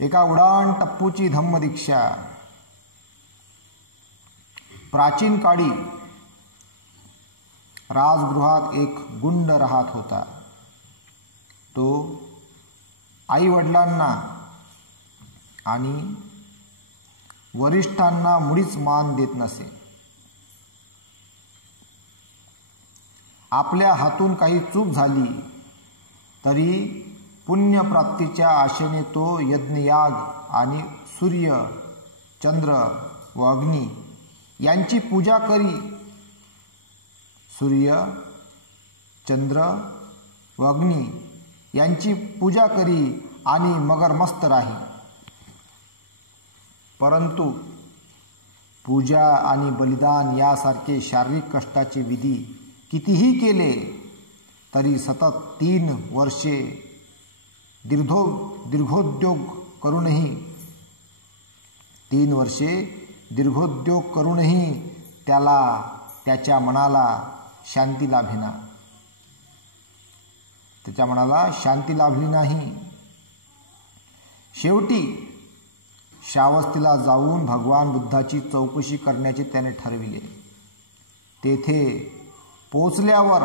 एका उडाण टप्पूची धम्मदीक्षा. प्राचीन काळी राजगृहात एक गुंड राहत होता. तो आई वडिलांना आणि वरिष्ठांना मुळीच मान देत नसे. आपल्या हातून काही चूक झाली तरी पुण्यप्राप्तीच्या आशेने तो यज्ञयाग आणि सूर्य, चंद्र व अग्नी यांची पूजा करी. सूर्य, चंद्र व अग्नी यांची पूजा करी आणि मगर मस्त राही. परंतु पूजा आणि बलिदान यासारखे शारीरिक कष्टाचे विधी कितीही केले तरी सतत 3 वर्षे दीर्घोद्योग करूनही त्याला त्याच्या मनाला शांती लाभली नाही. शेवटी श्रावस्तीला जाऊन भगवान बुद्धाची चौकशी करण्याचे त्याने ठरविले. तेथे पोचल्यावर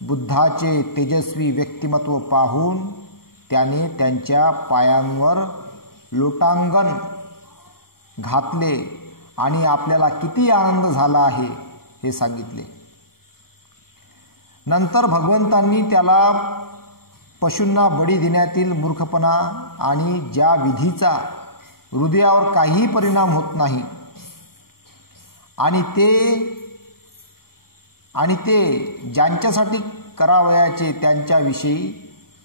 बुद्धाचे तेजस्वी व्यक्तिमत्व पाहून त्याने त्यांच्या पायांवर लोटांगण घातले आणि आपल्याला किती आनंद झाला आहे हे सांगितले. नंतर भगवंतांनी त्याला पशूंना बळी देण्यातील मूर्खपणा आणि ज्या विधीचा हृदयावर काहीही परिणाम होत नाही आणि ते ज्यांच्यासाठी करावयाचे त्यांच्याविषयी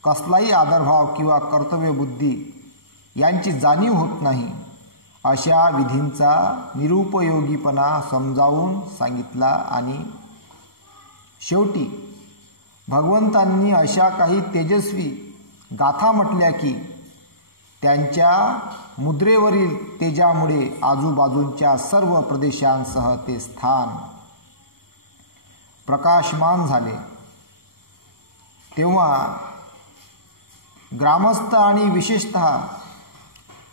कसलाही आदरभाव किंवा कर्तव्यबुद्धी यांची जाणीव होत नाही अशा विधींचा निरुपयोगीपणा समजावून सांगितला. आणि शेवटी भगवंतांनी अशा काही तेजस्वी गाथा म्हटल्या की त्यांच्या मुद्रेवरील तेजामुळे आजूबाजूंच्या सर्व प्रदेशांसह ते स्थान प्रकाशमान झाले. तेव्हा ग्रामस्थ आणि विशेषतः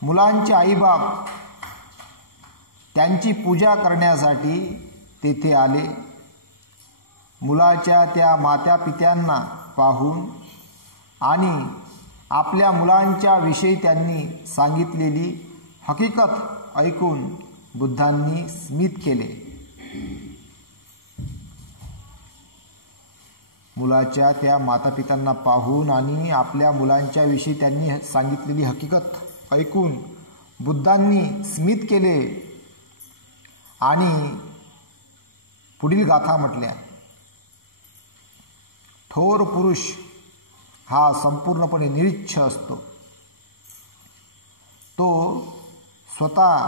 मुलांचे आईबाप त्यांची पूजा करण्यासाठी तेथे आले. मुलाच्या त्या मातापित्यांना पाहून आणि आपल्या मुलांच्या विषयी त्यांनी सांगितलेली हकीकत ऐकून बुद्धांनी स्मित केले. मुलाच्या त्या मातापित्यांना पाहून आणि आपल्या मुलांच्या विषयी त्यांनी सांगितलेली हकीकत ऐकून बुद्धांनी स्मित केले आणि पुढील गाथा म्हटल्या. थोर पुरुष हा संपूर्णपणे निरीच्छ असतो. तो स्वतः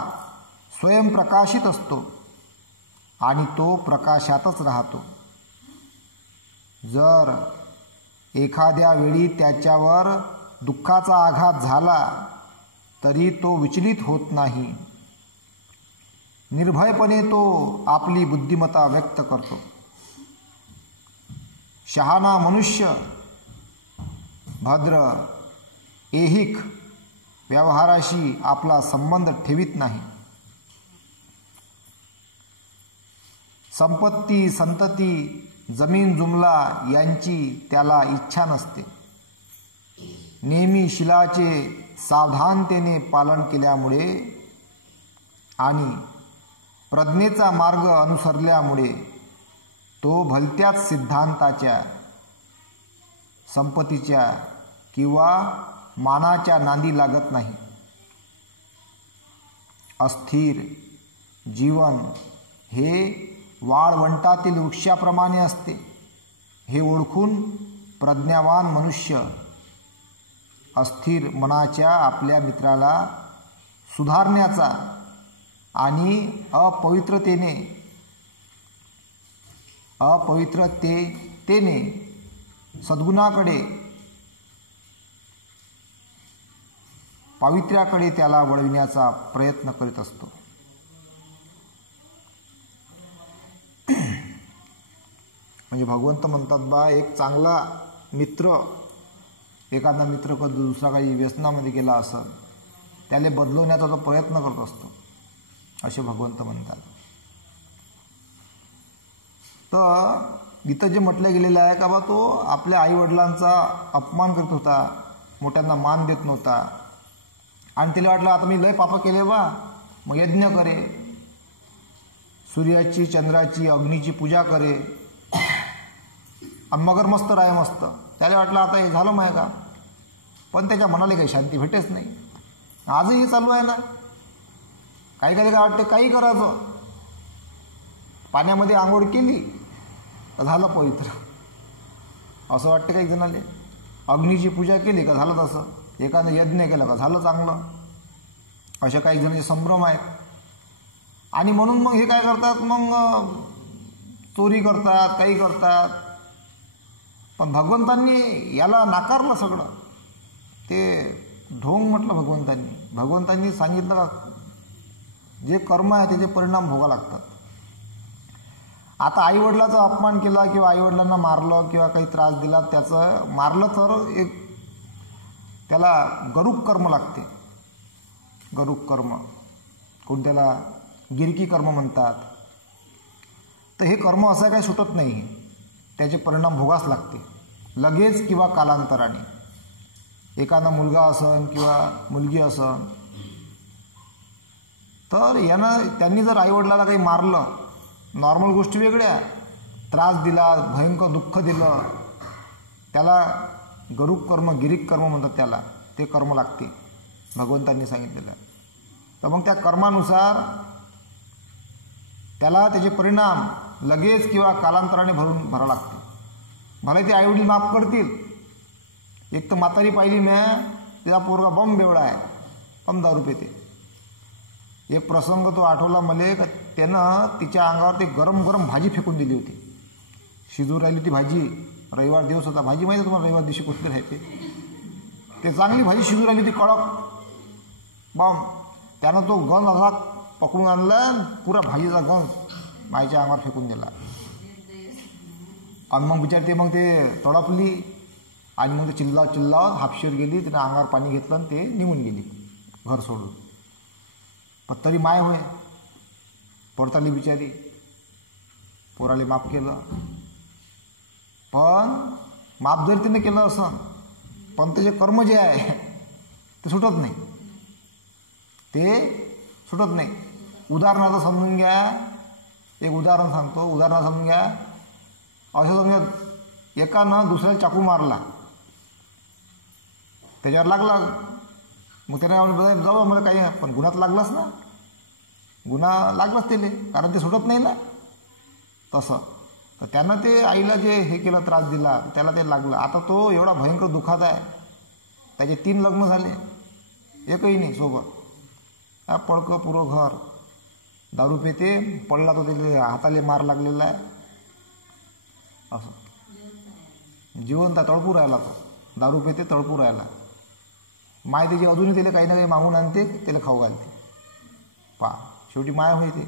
स्वयंप्रकाशित असतो आणि तो प्रकाशातच राहतो. जर एखाद्या वेळी त्याच्यावर दुःखाचा आघात झाला तरी तो विचलित होत नाही. निर्भयपणे तो आपली बुद्धिमत्ता व्यक्त करतो. शहाणा मनुष्य भद्र ऐहिक व्यवहाराशी आपला संबंध ठेवीत नाही. संपत्ती, संतती, जमीन जुमला यांची त्याला इच्छा नसते. नेहमी शीलाचे सावधानतेने पालन केल्यामुळे आणि प्रज्ञेचा मार्ग अनुसरल्यामुळे तो भलत्याच सिद्धांताच्या, संपत्तीच्या किंवा मानाच्या नांदी लागत नाही. अस्थिर जीवन हे वाळवंटातील वृक्षाप्रमाणे असते हे ओळखून प्रज्ञावान मनुष्य अस्थिर मनाच्या आपल्या मित्राला सुधारण्याचा आणि अपवित्रतेने सद्गुणाकडे, पावित्र्याकडे त्याला वळविण्याचा प्रयत्न करीत असतो. म्हणजे भगवंत म्हणतात बा, एक चांगला मित्र, एखादा मित्र कधी दुसरा काही व्यसनामध्ये गेला असेल त्याला बदलवण्याचा तो प्रयत्न करत असतो असे भगवंत म्हणतात. तर इथं जे म्हटलं गेलेलं आहे का बा तो आपल्या आईवडिलांचा अपमान करत होता, मोठ्यांना मान देत नव्हता आणि तिला वाटलं आता मी लय पाप केले बा, मग यज्ञ करे, सूर्याची चंद्राची अग्नीची पूजा करे आणि मगर मस्त राहे मस्त. त्याला वाटलं आता हे झालं माय का, पण त्याच्या मनाला काही शांती भेटेच नाही. आजही चालू आहे ना. काही काय वाटते काही करायचं, पाण्यामध्ये आंघोळ केली का झालं पवित्र असं वाटते काही जणाले, अग्नीची पूजा केली का झालं तसं, एकाने यज्ञ केला का झालं चांगलं, अशा काही जणांचे संभ्रम आहेत. आणि म्हणून मग हे काय करतात, मग चोरी करतात, काही करतात. पण भगवंतांनी याला नाकारलं सगळं. ते ढोंग म्हटलं भगवंतांनी. भगवंतांनी सांगितलं का जे कर्म आहे त्याचे परिणाम भोगा लागतात. आता आईवडिलाचा अपमान केला किंवा आईवडिलांना मारलं किंवा काही त्रास दिला, त्याचं मारलं तर एक त्याला गरुक कर्म लागते. गरुक कर्म, कोण त्याला गिरकी कर्म म्हणतात. तर हे कर्म असं काही सुटत नाही, त्याचे परिणाम भोगाच लागते लगेच किंवा कालांतराने. एखादा मुलगा असन किंवा मुलगी असन तर त्यांनी जर आईवडिलाला काही मारलं, नॉर्मल गोष्टी वेगळ्या, त्रास दिला, भयंकर दुःख दिलं, त्याला गरुक कर्म गिरीक कर्म म्हणतात त्याला, ते कर्म लागते भगवंतांनी सांगितलेलं. तर मग त्या कर्मानुसार त्याला त्याचे परिणाम लगेच किंवा कालांतराने भरावं लागते. भले ते आईवडील माफ करतील. एक तर म्हातारी पाहिली मी, तिचा पोरगा बम बेवडा आहे, पण दारू पिते. एक प्रसंग तो आठवला मले का त्यानं तिच्या अंगावर ते गरम गरम भाजी फेकून दिली होती. शिजून राहिली ती भाजी, रविवार दिवस होता. भाजी माहिती तुम्हाला रविवार दिवशी कुठली राहते, ते चांगली भाजी शिजून राहिली ती कडक बम. त्यानं तो गंज असा पकडून आणला, पुरा भाजीचा गंज माईच्या अंगावर फेकून दिला. आणि मग विचारते, मग ते तडपली आणि मग ते चिल्लावत हापशीवर गेली. तिने अंगावर पाणी घेतलं आणि ते निघून गेली घर सोडून. पण तरी माय होय पडताली बिचारी, पोराले माफ केलं. पण माफ जरी तिने केलं असं, पण त्याचे कर्म जे आहे ते सुटत नाही, ते सुटत नाही. उदाहरणार्थ समजून घ्या, एक उदाहरण सांगतो. उदाहरण समजून घ्या. असं समजा एकानं दुसऱ्याला चाकू मारला, त्याच्यावर लागला, मग त्याने जाऊ मला काही नाही, पण गुन्हा लागलाच ना, गुन्हा लागलाच त्याला, कारण ते सुटत नाही ना. तसं तर त्यानं ते आईला जे हे केलं, त्रास दिला, त्याला ते लागलं. आता तो एवढा भयंकर दुःखात आहे, त्याचे 3 लग्न झाले, एकही नाही सोबत. पळकं पुरं घर, दारू पेते, पडला तो त्याला हाताले मार लागलेला आहे. असं जिवंत तळपू राहिला तो, दारू पेते तळपू राहिला. माय त्याची अजूनही त्याला काही ना काही मागून आणते, त्याला खाऊ घालते. शेवटी माया होते.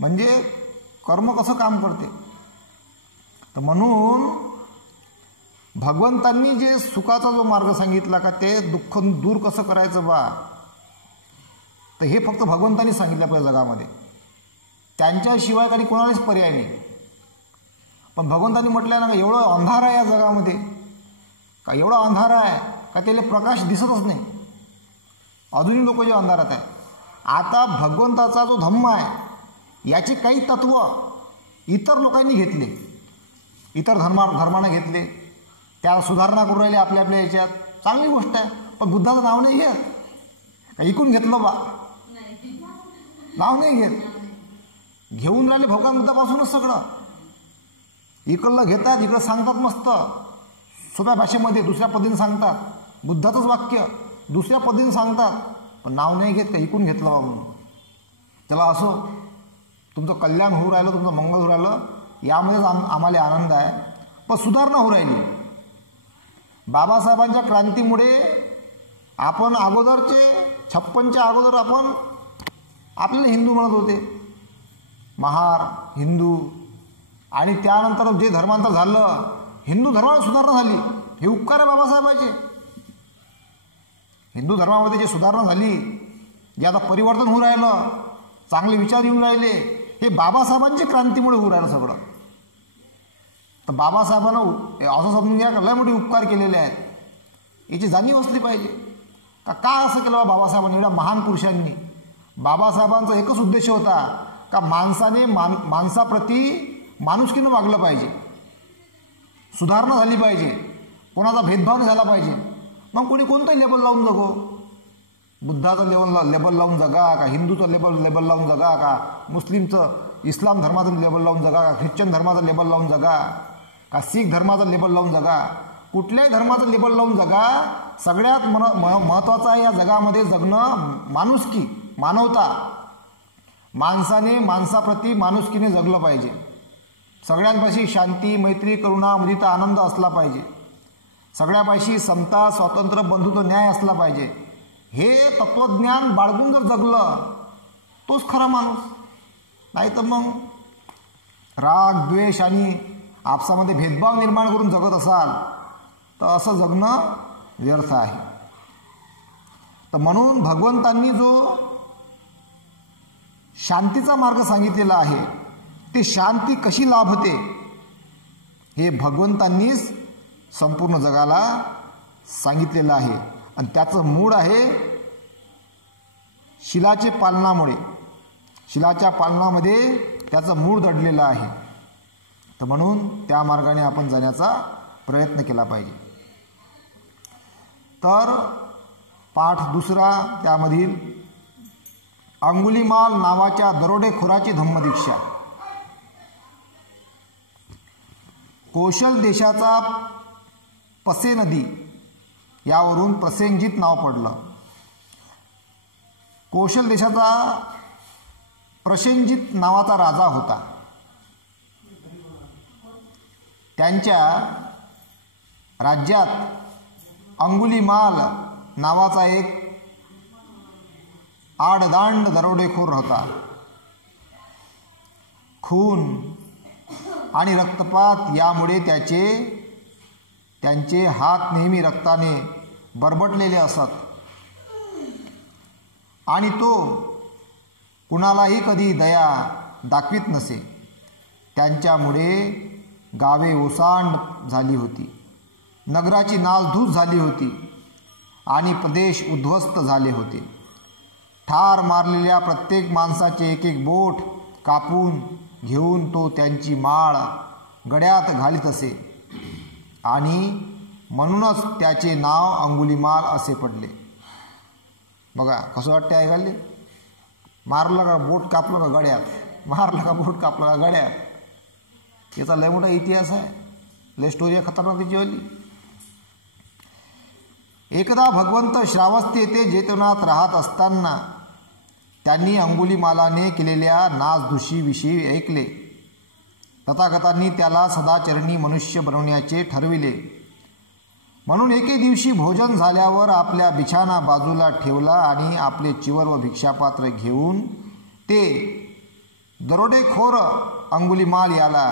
म्हणजे कर्म कसं काम करते. तर म्हणून भगवंतांनी जे सुखाचा जो मार्ग सांगितला का, ते दुःख दूर कसं करायचं बा, तर हे फक्त भगवंतांनी सांगितलं आपल्या जगामध्ये. त्यांच्याशिवाय काही कोणालाच पर्याय नाही. पण भगवंतांनी म्हटलं ना का एवढं अंधार आहे या जगामध्ये, का एवढा अंधार आहे का त्याला प्रकाश दिसतच नाही. अजूनही लोक जे अंधारात आहे. आता भगवंताचा जो धम्म आहे याची काही तत्व इतर लोकांनी घेतले, इतर धर्माने घेतले, त्या सुधारणा करून राहिले आपल्या आपल्या याच्यात, चांगली गोष्ट आहे. पण बुद्धाचं नाव नाही घेत, का ऐकून घेतलं बा, नाव नाही घेत. घेऊन राहिले भगवान बुद्धापासूनच सगळं. इकडलं घेतात, इकडं सांगतात मस्त सोप्या भाषेमध्ये, दुसऱ्या पद्धतीने सांगतात. बुद्धाचंच वाक्य दुसऱ्या पद्धतीने सांगतात, पण नाव नाही घेत, का ऐकून घेतलं बा म्हणून. चला असो, तुमचं कल्याण होऊ राहिलं, तुमचं मंगल होऊ राहिलं, यामध्येच आम्हाला आनंद आहे. पण सुधारणा होऊ राहिली. बाबासाहेबांच्या क्रांतीमुळे आपण अगोदरचे 56च्या अगोदर आपण आपल्याला हिंदू म्हणत होते, महार हिंदू. आणि त्यानंतर जे धर्मांतर झालं, हिंदू धर्माला सुधारणा झाली. हे उपकार आहे बाबासाहेबांचे. हिंदू धर्मामध्ये जी सुधारणा झाली, जे आता परिवर्तन होऊ राहिलं, चांगले विचार येऊन राहिले, हे बाबासाहेबांच्या क्रांतीमुळे होऊ राहिलं सगळं. तर बाबासाहेबांना असं समजून घ्या, लय मोठे उपकार केलेले आहेत, याची जाणीव असली पाहिजे. का असं केलं बाबासाहेबांनी, एवढ्या महान पुरुषांनी? बाबासाहेबांचा एकच उद्देश होता का माणसाने माणसाप्रती माणुसकीनं वागलं पाहिजे, सुधारणा झाली पाहिजे, कोणाचा भेदभाव नाही झाला पाहिजे. मग कोणी कोणतं लेबल लावून जगो, बुद्धाचं लेबल लावून जगा का, हिंदूचं लेबल लावून जगा का, मुस्लिमचं इस्लाम धर्माचं लेबल लावून जगा का, ख्रिश्चन धर्माचं लेबल लावून जगा का, शीख धर्माचं लेबल लावून जगा, कुठल्याही धर्माचं लेबल लावून जगा. सगळ्यात महत्त्वाचं आहे या जगामध्ये जगणं माणुसकी, मानवता. माणसाने माणसाप्रती माणुसकीने जगलं पाहिजे. सगळ्यांपाशी शांती, मैत्री, करुणा, मुदिता, आनंद असला पाहिजे. सगळ्यापाशी समता, स्वातंत्र्य, बंधुत्व, न्याय असला पाहिजे. हे तत्त्वज्ञान बाळगून जर जगलं तोच खरा माणूस. नाही तर मग राग, द्वेष आणि आपसामध्ये भेदभाव निर्माण करून जगत असाल तर असं जगणं व्यर्थ आहे. तर म्हणून भगवंतांनी जो शांतीचा मार्ग सांगितलेला आहे, ते शांती कशी लाभते हे भगवंतांनीच संपूर्ण जगाला सांगितलेलं आहे. आणि त्याचं मूळ आहे शिलाचे पालनामुळे. शिलाच्या पालनामध्ये त्याचं मूळ दडलेलं आहे. तर म्हणून त्या मार्गाने आपण जाण्याचा प्रयत्न केला पाहिजे. तर पाठ दुसरा, त्यामधील अंगुलीमाल नावाच्या दरोडेखोराची धम्मदीक्षा. कौशल देशाचा पसे नदी यावरून प्रसेनजीत नाव पडलं. कौशल देशाचा प्रसेनजीत नावाचा राजा होता. त्यांच्या राज्यात अंगुलीमाल नावाचा एक आडदांड दरोडेखोर होता. खून आणि रक्तपात यामुळे त्यांचे हात नेहमी रक्ताने बरबटलेले असत आणि तो कुणालाही कधी दया दाखवित नसे. त्यांच्यामुळे गावे ओसांड झाली होती, नगराची नासधूस झाली होती आणि प्रदेश उद्ध्वस्त झाले होते. ठार मारलेल्या प्रत्येक माणसाचे एक एक बोट कापून घेऊन तो त्यांची माळ गळ्यात घालीत असे आणि म्हणूनच त्याचे नाव अंगुलीमाल असे पडले. बघा कसं वाटते ऐकायला. मारलं का बोट कापलं का गळ्यात, मारलं का बोट कापलं का गळ्यात. याचा लय मोठा इतिहास आहे, लय स्टोरी आहे खतरनाक त्याचीवाली. एकदा भगवंत श्रावस्ती येथे जेतवनात राहत असताना त्यांनी अंगुलीमालाने केलेल्या नासधुशीविषयी ऐकले. तथागतांनी त्याला सदाचरणी मनुष्य बनवण्याचे ठरविले. म्हणून एके दिवशी भोजन झाल्यावर आपल्या बिछाना बाजूला ठेवला आणि आपले चिवर व भिक्षापात्र घेऊन ते दरोडेखोर अंगुलीमाल याला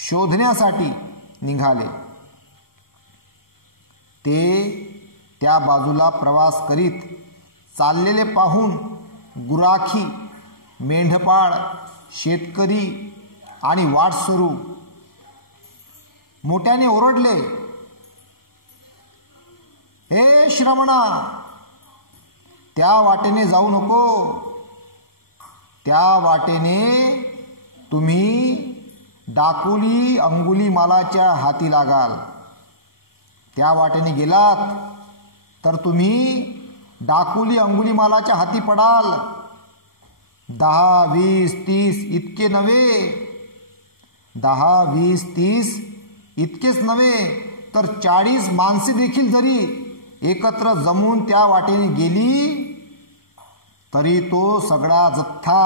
शोधण्यासाठी निघाले. ते त्या बाजूला प्रवास करीत चाललेले पाहून गुराखी, मेंढपाळ, शेतकरी आणि वाटसरू मोठ्याने ओरडले, हे श्रमणा, त्या वाटेने जाऊ नको. त्या वाटेने तुम्ही डाकुली अंगुलीमालाच्या हाती लागाल. त्या वाटेने गेलात तर तुम्ही डाकुली अंगुलीमालाच्या हाती पडाल. 10, 20, 30 इतके नव्हे, 10, 20, 30 इतकेच नव्हे तर 40 माणसे देखील जरी एकत्र जमून त्या वाटेने गेली तरी तो सगळा जथ्था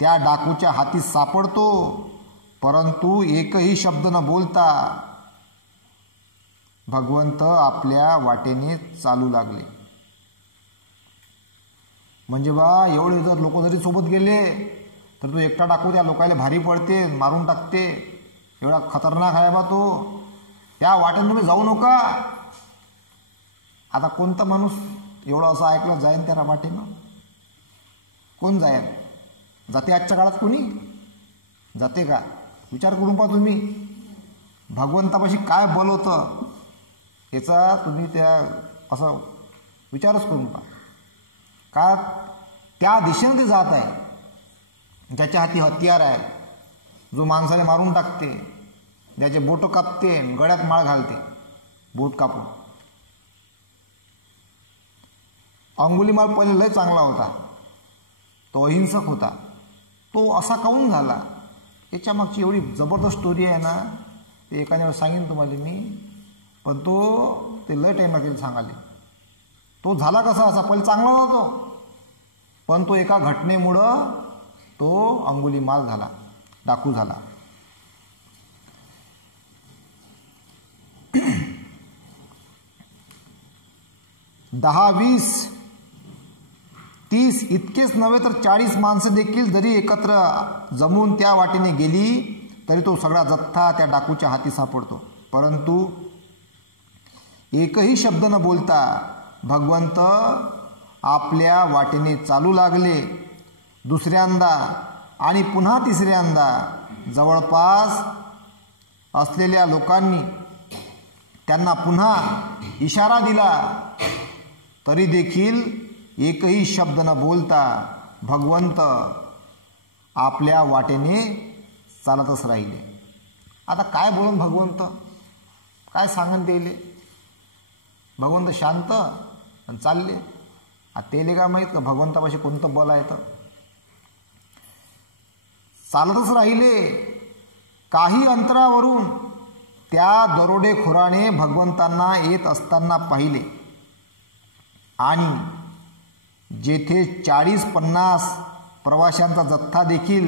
त्या डाकूच्या हाती सापडतो. परंतु एकही शब्द न बोलता भगवंत आपल्या वाटेने चालू लागले. म्हणजे बा एवढे जर लोक जरी सोबत गेले तर तो एकटा डाकू त्या लोकायला भारी पडते, मारून टाकते. एवढा खतरनाक आहे बा तो. त्या वाटेने तुम्ही जाऊ नका. आता कोणता माणूस एवढं असं ऐकलं जाईन त्या वाटेनं? कोण जाईल? जाते आजच्या काळात कोणी जाते का? विचार करून पहा तुम्ही. भगवंतापाशी काय बल होतं याचा तुम्ही असं विचारच करून पहा. का त्या दिशेने ते जात आहे. ज्याच्या हाती हत्यार आहे, जो माणसाने मारून टाकते, ज्याचे बोट कापते, गळ्यात माळ घालते बोट कापून. अंगुलीमाल पहिले लय चांगला होता, तो अहिंसक होता. तो असा काऊन झाला याच्या मागची एवढी जबरदस्त स्टोरी आहे ना, ते एखाद्या वेळेस सांगेन तुम्हाला मी. पण ते लय टाईम लागेल सांगायला. तो झाला कसा? असा पहिले चांगला होता तो, पण तो एका घटनेमुळं तो अंगुलीमाल झाला, डाकू झाला. दहा 20 30 इतकेच नव्हे तर 40 माणसं देखील जरी एकत्र जमून त्या वाटेने गेली तरी तो सगळा जथ्था त्या डाकूच्या हाती सापडतो. परंतु एकही शब्द न बोलता भगवंत आपल्या वाटेने चालू लागले. दुसऱ्यांदा आणि पुन्हा तिसऱ्यांदा जवळपास असलेल्या लोकांनी त्यांना पुन्हा इशारा दिला, तरी देखील एकही शब्द न बोलता भगवंत आपल्या वाटेने चालतच राहिले. आता काय बोलून भगवंत काय सांगन तेले? भगवंत शांत आणि चालले. तेले का माहीत का भगवंतापाशी कोणतं बल आहे? तर चालतच राहिले. काही अंतरावरून त्या दरोडेखोराने भगवंतांना येत असताना पाहिले आणि जेथे 40-50 प्रवाशांचा जथ्था देखील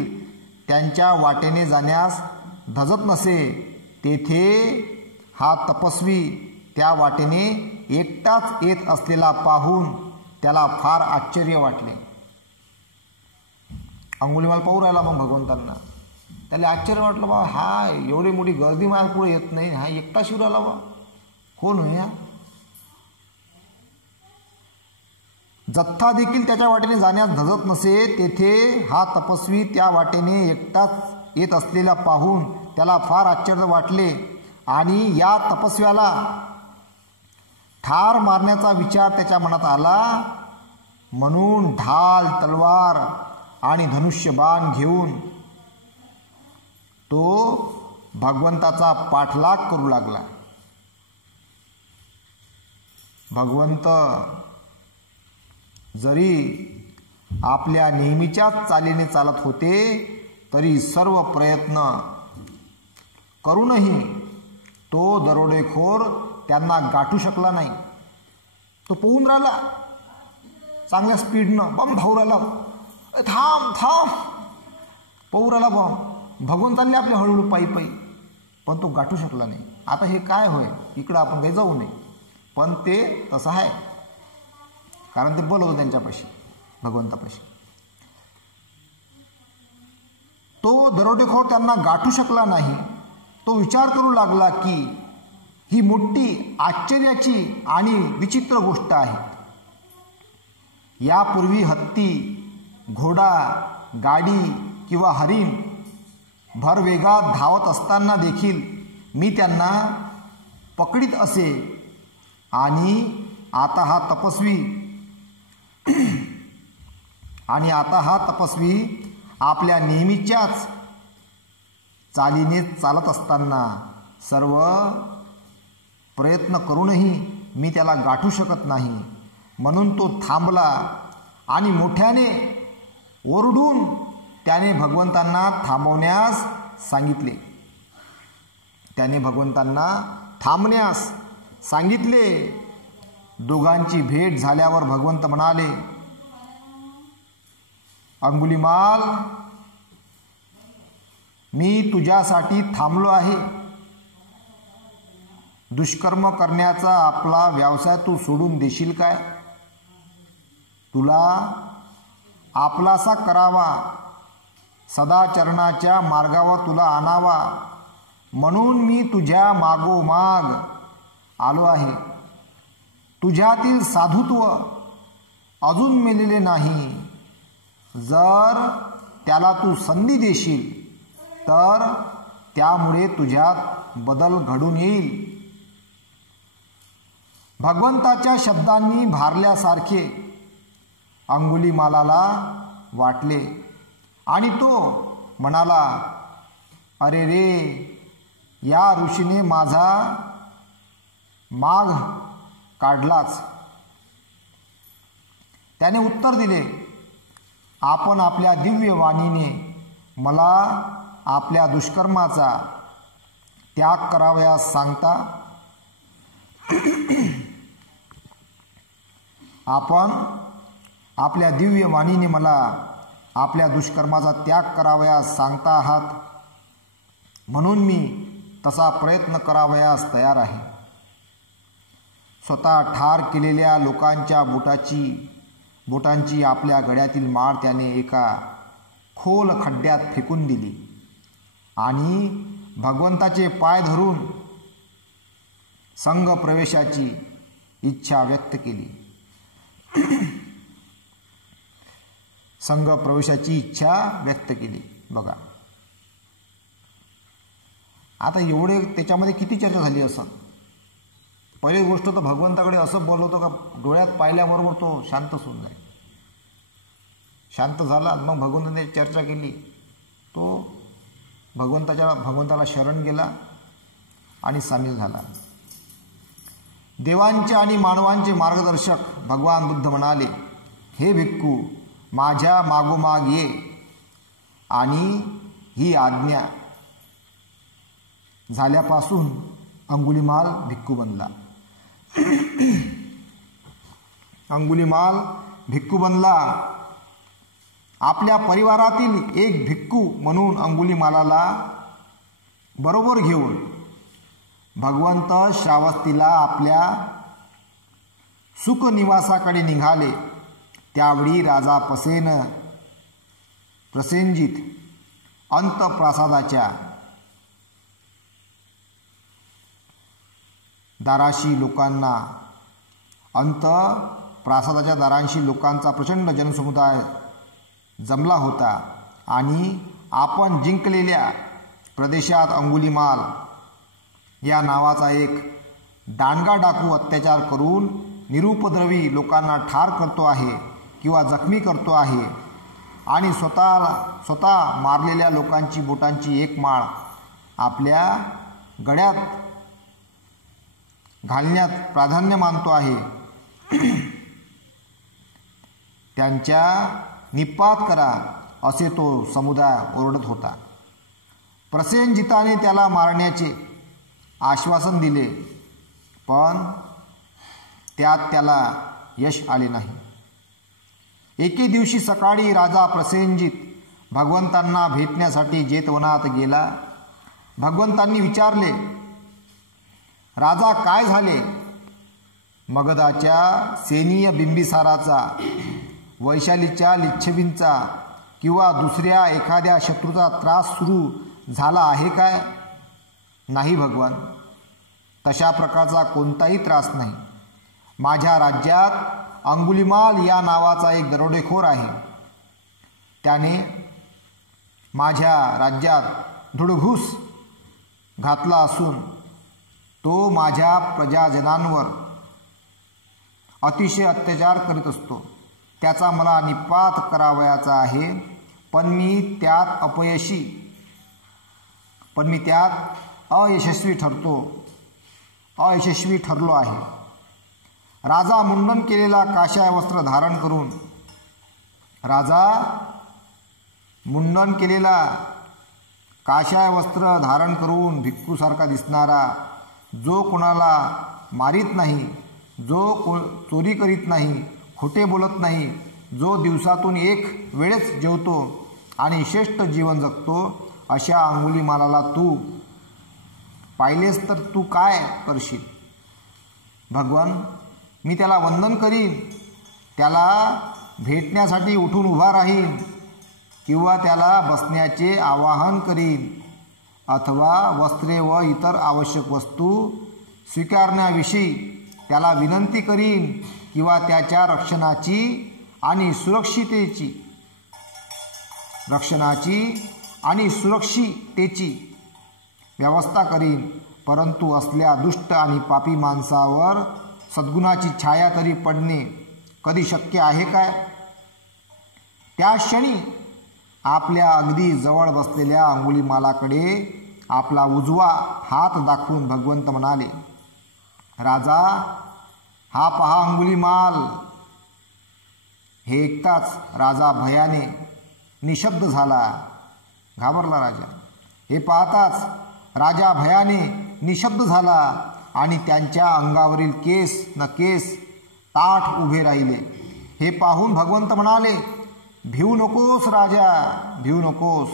त्यांच्या वाटेने जाण्यास धजत नसे, तेथे हा तपस्वी त्या वाटेने एकटाच येत असलेला पाहून त्याला फार आश्चर्य वाटले. अंगुलीमाल पाहू राहिला मग भगवंतांना. त्याला आश्चर्य वाटलं, बा हा एवढी मोठी गर्दी माझ्या पुढे येत नाही, हा एकटा शिव राहिला, बा कोण होय हा? जथ्था देखील त्याच्या वाटेने जाण्यास धजत नसे, तेथे हा तपस्वी त्या वाटेने एकटाच येत असलेला पाहून त्याला फार आश्चर्य वाटले आणि या तपस्व्याला ठार मारण्याचा विचार त्याच्या मनात आला. म्हणून ढाल, तलवार आणि धनुष्यबाण घेऊन तो भगवंताचा पाठलाग करू लागला. भगवंत जरी आपल्या नेहमीच्याच चालीने चालत होते तरी सर्व प्रयत्न करूनही तो दरोडेखोर त्यांना गाठू शकला नाही. तो पोहून राहिला चांगल्या स्पीडनं, बम धावू राहिला, थांब थांब पोहू राहिला बम. भगवंतांनी आपले हळूहळू पायी पायी, पण तो गाठू शकला नाही. आता हे काय होय, इकडं आपण काही जाऊ नये. पण ते तसं आहे, कारण ते बल होतं त्यांच्यापाशी, भगवंतापाशी. तो दरोडेखोर त्यांना गाठू शकला नाही. तो विचार करू लागला की ही मोठी आश्चर्याची आणि विचित्र गोष्ट आहे. यापूर्वी हत्ती, घोडा, गाडी किंवा हरिण भरवेगात धावत असताना देखील मी त्यांना पकडीत असे, आणि आता हा तपस्वी आपल्या नेहमीच्याच चालीने चालत असताना सर्व प्रयत्न करूनही मी त्याला गाठू शकत नाही. म्हणून तो थांबला आणि मोठ्याने ओरडून त्याने भगवंतांना थांबवण्यास सांगितले. त्याने भगवंतांना थांबण्यास सांगितले. दोघांची भेट झाल्यावर भगवंत म्हणाले, अंगुलीमाल, मी तुझ्यासाठी थांबलो आहे. दुष्कर्म करण्याचा आपला व्यवसाय तू सोडून देशील काय? तुला आपलासा करावा, सदाचरणाच्या मार्गावर तुला आणावा म्हणून मी तुझ्या मागोमाग आलो आहे. तुझ्यातील साधुत्व अजून मेलेले नाही. जर त्याला तू संधी देशील तर त्यामुळे तुझ्यात बदल घडून येईल. भगवंताच्या शब्दांनी भारल्यासारखे अंगुलीमालाला वाटले आणि तो म्हणाला, अरे रे, या ऋषीने माझा माग काढलाच. त्याने उत्तर दिले, आपण आपल्या दिव्य वाणीने मला आपल्या दुष्कर्माचा त्याग करावयास सांगता. आपण आपल्या दिव्य वाणीने मला आपल्या दुष्कर्माचा त्याग करावयास सांगता आहात, म्हणून मी तसा प्रयत्न करावयास तयार आहे. स्वतः ठार केलेल्या लोकांच्या बोटांची आपल्या गळ्यातील माळ त्याने एका खोल खड्ड्यात फेकून दिली आणि भगवंताचे पाय धरून संघ प्रवेशाची इच्छा व्यक्त केली. संघ प्रवेशाची इच्छा व्यक्त केली. बघा आता एवढे त्याच्यामध्ये किती चर्चा झाली असं. पहिली गोष्ट तर भगवंताकडे असं बोलवतो का डोळ्यात पाहिल्याबरोबर तो शांतच होऊन जाईल. शांत झाला, मग भगवंताने चर्चा केली. तो भगवंताला शरण गेला आणि सामील झाला. देवांचे आणि मानवांचे मार्गदर्शक भगवान बुद्ध म्हणाले, हे भिक्खू, माझ्या मागोमाग ये. आणि ही आज्ञा झाल्यापासून अंगुलीमाल भिक्खू बनला. अंगुलीमाल भिक्खू बनला. आपल्या परिवारातील एक भिक्खू म्हणून अंगुलीमालाला बरोबर घेऊन भगवंत श्रावस्तीला आपल्या सुखनिवासाकडे निघाले. त्यावेळी राजा प्रसेनजित अंतःप्रासादाच्या दाराशी लोकांचा प्रचंड जनसमुदाय जमला होता आणि आपण जिंकलेल्या प्रदेशात अंगुलीमाल या नावाचा एक दांडगा डाकू अत्याचार करून निरुपद्रवी लोकांना ठार करतो आहे किंवा जखमी करतो आहे आणि स्वतः मारलेल्या लोकांची बोटांची एक माळ आपल्या गळ्यात घालण्यात प्राधान्य मानतो आहे. त्यांच्या निपात करा असे तो समुदाय ओरडत होता. प्रसेनजिताने त्याला मारण्याचे आश्वासन दिले, पण त्यात त्याला यश आले नाही. एके दिवशी सकाळी राजा प्रसेनजित भगवंतांना भेटण्यासाठी जेतवनात गेला. भगवंतांनी विचारले, राजा काय झाले? मगधाच्या सेनीय बिंबिसाराचा, वैशालीच्या लिच्छवींचा किंवा दुसऱ्या एखाद्या शत्रूचा त्रास सुरू झाला आहे काय? नाही भगवान, तशा प्रकारचा कोणताही त्रास नाही. माझ्या राज्यात अंगुलीमाल या नावाचा एक दरोडेखोर आहे. त्याने माझ्या राज्यात धुडघूस घातला असून तो माझ्या प्रजाजनांवर अतिशय अत्याचार करीत असतो. त्याचा मला निपात करावयाचा आहे, पण मी त्यात अयशस्वी ठरलो आहे. राजा मुंडन केलेला काशाय वस्त्र धारण करून भिक्खूसारखा दिसणारा, जो कोणाला मारित नाही, जो चोरी करीत नाही, खोटे बोलत नाही, जो दिवसातून एक वेळेस जेवतो आणि श्रेष्ठ जीवन जगतो, अशा अंगुलीमालाला तू पाहिलेस तर तू काय करशील? भगवान, मी त्याला वंदन करीन, त्याला भेटण्यासाठी उठून उभा राहीन किंवा त्याला बसण्याचे आवाहन करीन अथवा वस्त्रे व इतर आवश्यक वस्तू स्वीकारण्याविषयी त्याला विनंती करीन किंवा त्याच्या रक्षणाची आणि सुरक्षिततेची व्यवस्था करीन, परंतु असल्या दुष्ट आणि पापी माणसावर सद्गुणाची छाया तरी पडणे कधी शक्य आहे काय? त्या क्षणी आपल्या अगदी जवळ बसलेल्या अंगुलीमालाकडे आपला उजवा हात दाखवून भगवंत म्हणाले, राजा, हा पहा अंगुलीमाल. हे ऐकताच राजा भयाने निशब्द झाला, घाबरला राजा. हे पाहताच राजा भयाने निशब्द झाला आणि त्यांच्या अंगावरील केस ताठ उभे राहिले. हे पाहून भगवंत म्हणाले, भिवू नकोस राजा, भिवू नकोस.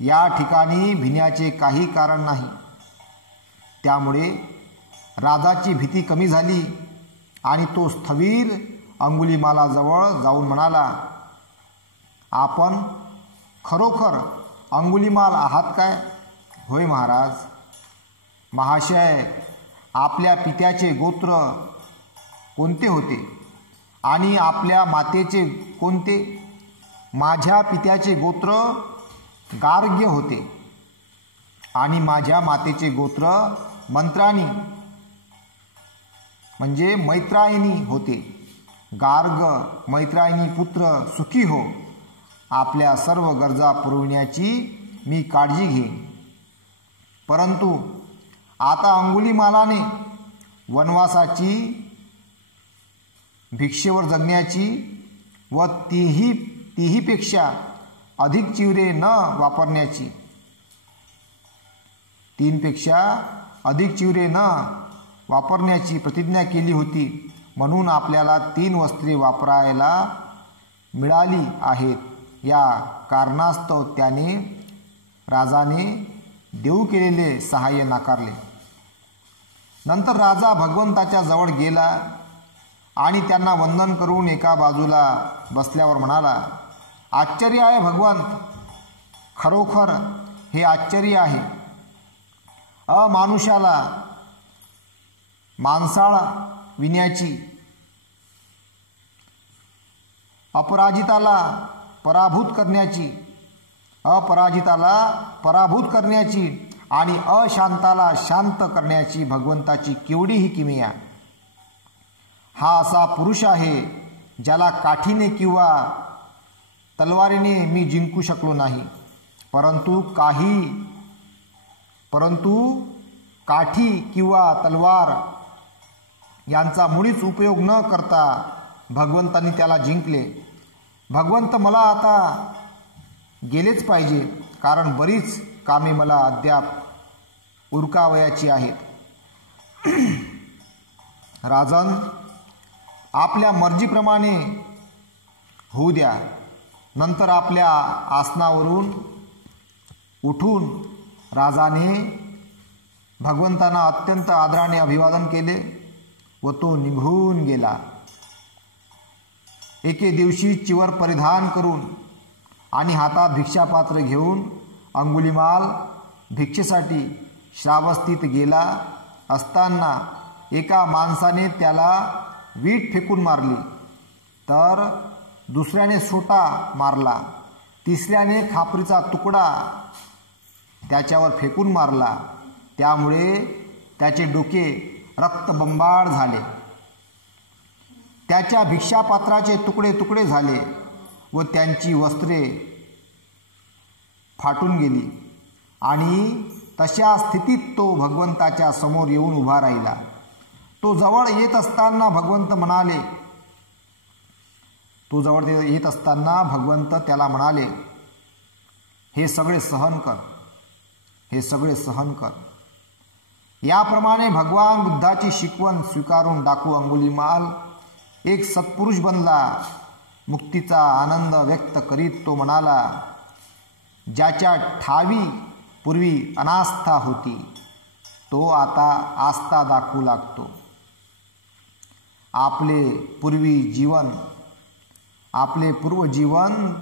या ठिकाणी भिण्याचे काही कारण नाही. त्यामुळे राजाची भीती कमी झाली आणि तो स्थवीर अंगुलीमालाजवळ जाऊन म्हणाला, आपण खरोखर अंगुलीमाल आहात काय? होय महाराज. महाशय, आपल्या पित्याचे गोत्र कोणते होते आणि आपल्या मातेचे कोणते? माझ्या पित्याचे गोत्र गार्ग्य होते आणि माझ्या मातेचे गोत्र मंत्राणी म्हणजे मैत्रायणी होते. गार्ग मैत्रायणी पुत्र सुखी हो. आपल्या सर्व गरजा पुरविण्याची मी काळजी घेईन. परंतु आता अंगुलीमालाने वनवासाची, भिक्षेवर जगण्याची व तीहीपेक्षा अधिक चिवरे न वापरण्याची, 3पेक्षा अधिक चिवरे न वापरण्याची प्रतिज्ञा केली होती. म्हणून आपल्याला 3 वस्त्रे वापरायला मिळाली आहेत. या कारणास्तव राजाने देऊ केलेले सहाय्य नाकारले. नंतर राजा भगवंताच्या जवळ गेला आणि त्यांना वंदन करून एका बाजूला बसल्यावर म्हणाला, आश्चर्य आहे भगवंत, खरोखर हे आश्चर्य आहे. अमानुषाला माणसाळ विण्याची, अपराजिताला पराभूत करण्याची आणि अशांताला शांत करण्याची भगवंताची केवढी ही किमया. हा असा पुरुष आहे ज्याला काठीने किंवा तलवारीने मी जिंकू शकलो नाही, परंतु काठी किंवा तलवार यांचा मुळीच उपयोग न करता भगवंतांनी त्याला जिंकले. भगवंत, मला आता गेलेच पाहिजे, कारण बरीच कामे मला अद्याप उरकावयाची आहेत. राजन, आपल्या मर्जीप्रमाणे होऊ द्या. नंतर आपल्या आसनावरून उठून राजाने भगवंतांना अत्यंत आदराने अभिवादन केले व तो निघून गेला. एके दिवशी चिवर परिधान करून आणि हातात भिक्षापात्र घेऊन अंगुलीमाल भिक्षेसाठी श्रावस्तीत गेला असताना एका माणसाने त्याला वीट फेकून मारली, तर दुसऱ्याने सोटा मारला, तिसऱ्याने खापरीचा तुकडा त्याच्यावर फेकून मारला. त्यामुळे त्याचे डोके रक्तबंबाळ झाले, त्याच्या भिक्षापात्राचे तुकडे तुकडे झाले व त्यांची वस्त्रे फाटून गेली आणि तशा स्थितीत तो भगवंताच्या समोर येऊन उभा राहिला. तो जवळ येत असताना भगवंत त्याला म्हणाले, हे सगळे सहन कर. याप्रमाणे भगवान बुद्धाची शिकवण स्वीकारून डाकू अंगुलीमाल एक सत्पुरुष बनला. मुक्तीचा आनंद व्यक्त करीत तो म्हणाला, ज्याच्या ठावी पूर्वी अनास्था होती तो आता आस्था दाखवू लागतो. आपले पूर्वजीवन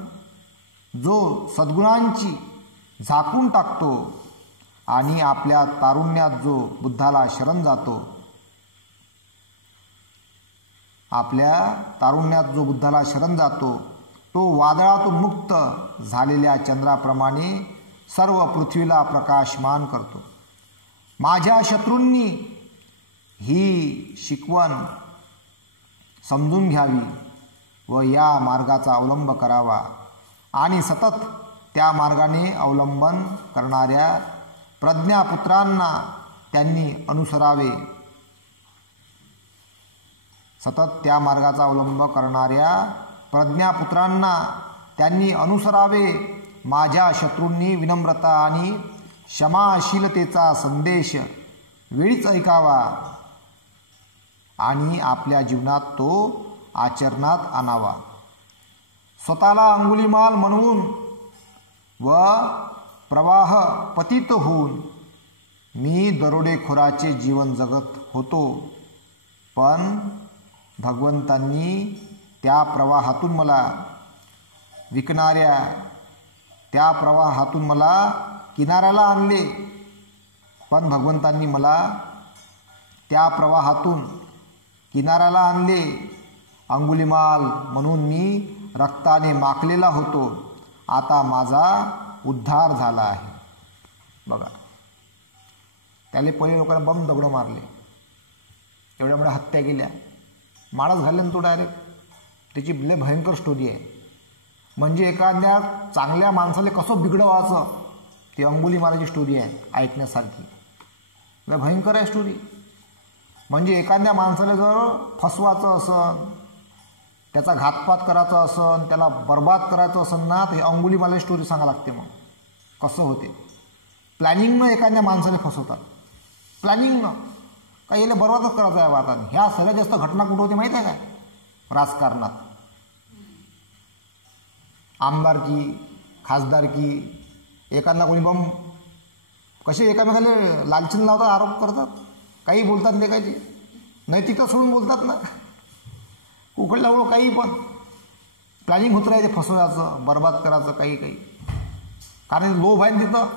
जो सद्गुणांची झाकून टाकतो आणि आपल्या तारुण्यात जो बुद्धाला शरण जातो आपल्या तारुण्यात जो बुद्धाला शरण जातो तो वादळातून मुक्त झालेल्या चंद्राप्रमाणे सर्व पृथ्वीला प्रकाशमान करतो. माझ्या शत्रूंनी ही शिकवण समजून घ्यावी व या मार्गाचा अवलंब करावा आणि सतत त्या मार्गाने अवलंबन करणाऱ्या प्रज्ञापुत्रांना त्यांनी अनुसरावे. सतत त्या मार्गाचा अवलंब करणाऱ्या प्रज्ञापुत्रांना त्यांनी अनुसरावे. माझ्या शत्रूंनी विनम्रता आणि क्षमाशीलतेचा संदेश वेळीच ऐकावा आणि आपल्या जीवनात तो आचरणात आणावा. स्वतःला अंगुलीमाल म्हणून व प्रवाह पतित होऊन मी दरोडेखोराचे जीवन जगत होतो, पण भगवंतांनी त्या प्रवाहातून मला त्या प्रवाहातून मला किनाऱ्याला आणले. पण भगवंतांनी मला त्या प्रवाहातून किनाऱ्याला आणले. अंगुलीमाल म्हणून मी रक्ताने माखलेला होतो, आता माझा उद्धार झाला आहे. बघा, त्याले पहिले लोकांना बम दगड मारले, एवढ्या मोठ्या हत्या केल्या, माळच घालले तो डायरेक्ट. त्याची लय भयंकर स्टोरी आहे. म्हणजे एखाद्या चांगल्या माणसाला कसं बिघडवायचं ते अंगुलीमालाची स्टोरी आहे, ऐकण्यासारखी. लय भयंकर आहे स्टोरी. म्हणजे एखाद्या माणसाला जर फसवायचं असन, त्याचा घातपात करायचा असन, त्याला बर्बाद करायचं असन ना, तर अंगुलीमाला स्टोरी सांगा लागते. मग कसं होते, प्लॅनिंगनं एखाद्या माणसाला फसवतात, प्लॅनिंगनं. का याला बर्बादच करायचं आहे आता. ह्या सगळ्यात जास्त घटना कुठं होते माहीत आहे काय? राजकारणात. आमदारकी, खासदारकी, एखादा कोणी बम कसे एकामेकाला लालचीन लावतात, आरोप करतात, काही बोलतात लेखायचे, नैतिकता सोडून बोलतात ना, उघडला उघड काही पण प्लॅनिंग होत राहते फसवायचं, बर्बाद करायचं, काही काही. कारण लोभ आहे तिथं,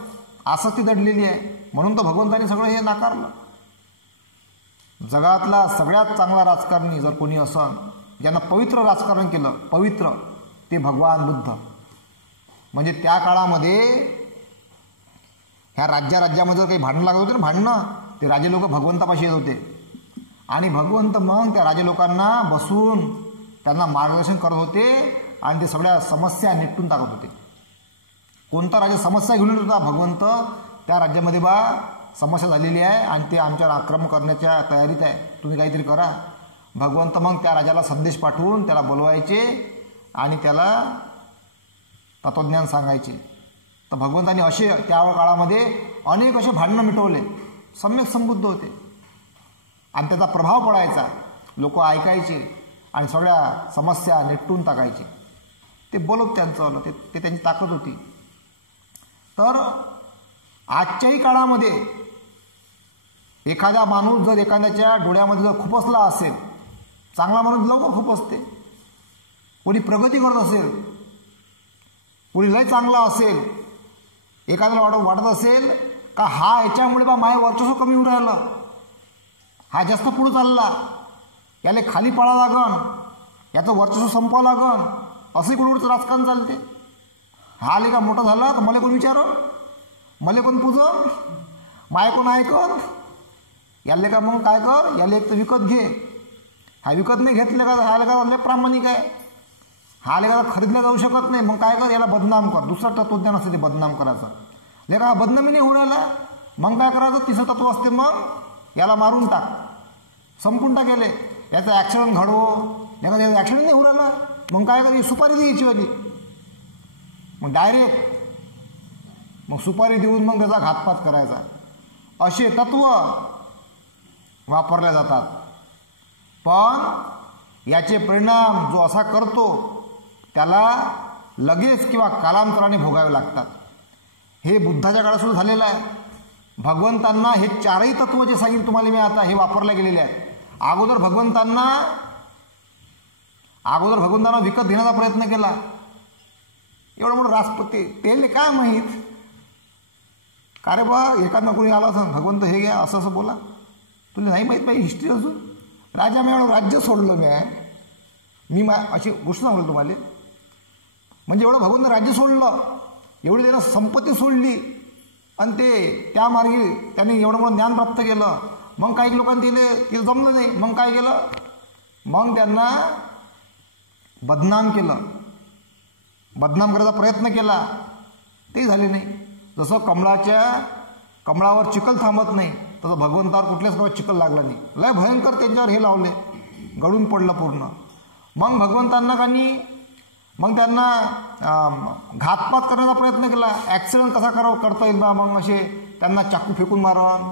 आसक्ती दडलेली आहे. म्हणून तर भगवंतानी सगळं हे नाकारलं. जगातला सगळ्यात चांगला राजकारणी जर कोणी असन, ज्यानं पवित्र राजकारण केलं, पवित्र, ते भगवान बुद्ध. म्हणजे त्या काळामध्ये ह्या राज्यामध्ये जर काही भांडणं लागत होते ना, भांडणं, ते राजे लोक भगवंतापाशी येत होते आणि भगवंत मग त्या राजे लोकांना बसून त्यांना मार्गदर्शन करत होते आणि ते सगळ्या समस्या निपटून टाकत होते. कोणता राजा समस्या घेऊन येत होता, भगवंत त्या राज्यामध्ये बा समस्या झालेली आहे आणि ते आमच्यावर आक्रमण करण्याच्या तयारीत आहे, तुम्ही काहीतरी करा. भगवंत मग त्या राजाला संदेश पाठवून त्याला बोलवायचे आणि त्याला तत्वज्ञान सांगायचे. तर भगवंतांनी असे त्या काळामध्ये अनेक असे भांडणं मिटवले, सम्यक संबुद्ध होते आणि त्याचा प्रभाव पडायचा. लोक ऐकायचे आणि सगळ्या समस्या निपटून टाकायचे. ते बोलत त्यांचं ते त्यांची ताकद होती. तर आजच्याही काळामध्ये एखादा माणूस जर एखाद्याच्या डोळ्यामध्ये जर खुपसला असेल, चांगला माणूस लवकर खुपसते. कोणी प्रगती करत असेल, कोणी लय चांगला असेल, एखाद्याला वाटत असेल का हा याच्यामुळे बा माय वर्चस्व कमी होऊन राहिलं, हा जास्त पुढे चालला, याला खाली पाळा लागन, याचं वर्चस्व संपवावं लागन, असंही कुठं राजकारण चालते. हा आले का मोठं झाला तर मला कोण विचारन, मला कोण पूजन, माय कोण ऐकन, याले का मग काय कर, याला एक तर विकत घे. हा विकत नाही घेतले का, हा का लय प्रामाणिक आहे, हा लेखा खरीदल्या जाऊ शकत नाही, मग काय कर, याला बदनाम कर. दुसरं तत्वज्ञान असते ते बदनाम करायचं. लेखा बदनामी नाही होऊन राहिला, मग काय करायचं, तिसरं तत्व असते, मग याला मारून टाक, संपून टाकेले, याचं ॲक्सिडेंट घडवो. लेखा याचा ॲक्सिडेंट नाही होऊन राहिला, मग काय कर, सुपारी द्यायची वाली, मग डायरेक्ट मग सुपारी देऊन मग त्याचा घातपात करायचा. असे तत्व वापरले जातात. पण याचे परिणाम जो असा करतो त्याला लगेच किंवा कालांतराने भोगावे लागतात. हे बुद्धाच्या काळात सुरू झालेलं आहे. भगवंतांना हे चारही तत्व जे सांगितले तुम्हाला मी आता, हे वापरले गेलेले आहेत. अगोदर भगवंतांना विकत घेण्याचा प्रयत्न केला. एवढं मोठं राष्ट्रपती, त्याला काय माहीत का रे बा, एखादा कोणी आला असं भगवंत हे घ्या असं असं बोला, तुला नाही माहीत पाहिजे हिस्ट्री. अजून राजा मी एवढं राज्य सोडलं, मी मी अशी गोष्ट सांगतो तुम्हाला. म्हणजे एवढं भगवंत राज्य सोडलं, एवढी त्यानं संपत्ती सोडली आणि ते त्या मार्गी त्यांनी एवढं मोठं ज्ञान प्राप्त केलं. मग काही लोकांनी तिला जमलं नाही. मग काय केलं? मग त्यांना बदनाम केलं, बदनाम करायचा प्रयत्न केला, ते झाले नाही. जसं कमळावर चिखल थांबत नाही, तसं भगवंतावर कुठल्याच प्रकारे चिखल लागला नाही. लय भयंकर त्यांच्यावर हे लावले, गळून पडलं पूर्ण. मग भगवंतांना मग त्यांना घातपात करण्याचा प्रयत्न केला. ॲक्सिडेंट कसा करता येईल बा, मग असे त्यांना चाकू फेकून मारण,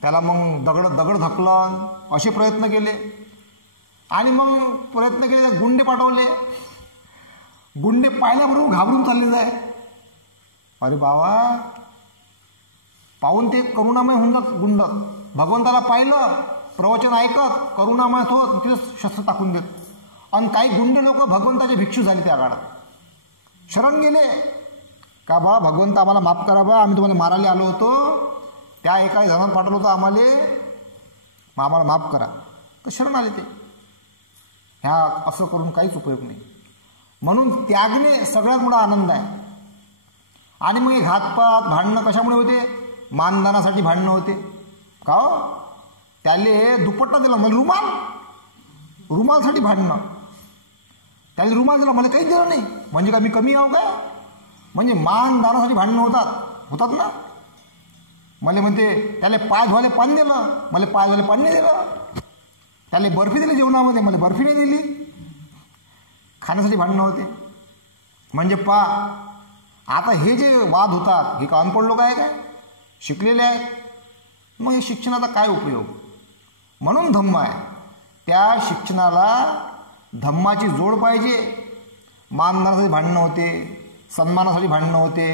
त्याला मग दगड धकलन, असे प्रयत्न केले. आणि मग प्रयत्न केले, गुंडे पाठवले. गुंडे पाहिल्याबरोबर घाबरून चालले जाय. अरे बाबा, पाहून ते करुणामय होऊन जात गुंड. भगवंताला पाहिलं, प्रवचन ऐकत करुणामय होत, तिथे शस्त्र टाकून देत. आणि काही गुंड लोक भगवंताचे भिक्षू झाले त्या काळात. शरण गेले का बा, भगवंत आम्हाला माफ करा बा, आम्ही तुम्हाला मारायला आलो होतो, त्या एका जणात पाठवलं होतं आम्हाला माफ करा. तर शरण आले ते. ह्या असं करून काहीच उपयोग नाही. म्हणून त्यागने सगळ्यात मोठा आनंद आहे. आणि मग हे घातपात भांडणं कशामुळे होते? मानधनासाठी भांडणं होते. का हो? त्याले दुपट्टा दिला, मला रुमालसाठी भांडणं. त्याला रुमाल दिला, मला काहीच दिलं नाही. म्हणजे का मी कमी आहो काय? म्हणजे मानधनासाठी भांडणं होतात ना. मला म्हणते त्याला पाय धुवायला पाणी दिलं, मला पाय धुवायला पाणी नाही दिलं. त्याला बर्फी दिली जेवणामध्ये, मला बर्फी नाही दिली. खाण्यासाठी भांडणं होते. म्हणजे आता हे जे वाद होतात, हे का अनपढ लोक आहे काय? शिकलेले आहेत. मग हे शिक्षणाचा काय उपयोग? म्हणून धम्म आहे. त्या शिक्षणाला धम्माची जोड पाहिजे. मानधनासाठी भांडणं होते, सन्मानासाठी भांडणं होते,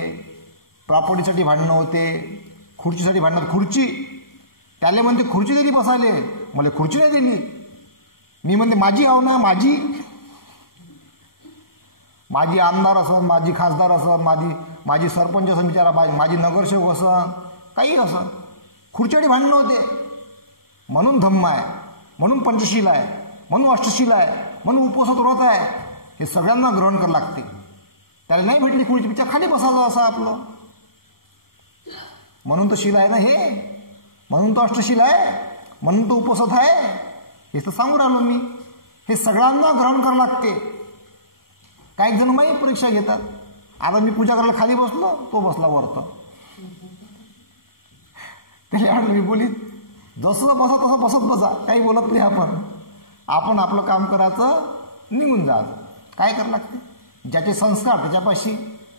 प्रॉपर्टीसाठी भांडणं होते, खुर्चीसाठी भांडणं. खुर्ची त्याला म्हणते खुर्ची दिली बसायले, मला खुर्ची नाही दिली. मी म्हणते माझी आहो ना, माझी आमदार असन, माझी खासदार असन, माझी सरपंच असन, बिचारा माझी नगरसेवक असन, काही असन, खुर्चीसाठी भांडणं होते. म्हणून धम्म आहे, म्हणून पंचशील आहे, म्हणून अष्टशील आहे, म्हणून उपवासात व्रत आहे. हे सगळ्यांना ग्रहण करावं लागते. त्याला नाही भेटली खुर्ची, बिचारा खाली बसायचं असं आपलं. म्हणून तर शील आहे ना हे, म्हणून तो अष्टशील आहे, म्हणून तो उपवासात आहे. हे तर सांगून राहिलो मी. हे सगळ्यांना ग्रहण करावं लागते. काही जण माही परीक्षा घेतात. आता मी पूजा करायला खाली बसलो, तो बसला वरतं. त्याला वाटलं मी बोलीत, जसं बसा तसं बसत बसा, काही बोलत नाही. आपण आपलं काम करायचं, निघून जायचं. काय करावं लागते? ज्याचे संस्कार त्याच्यापाशी,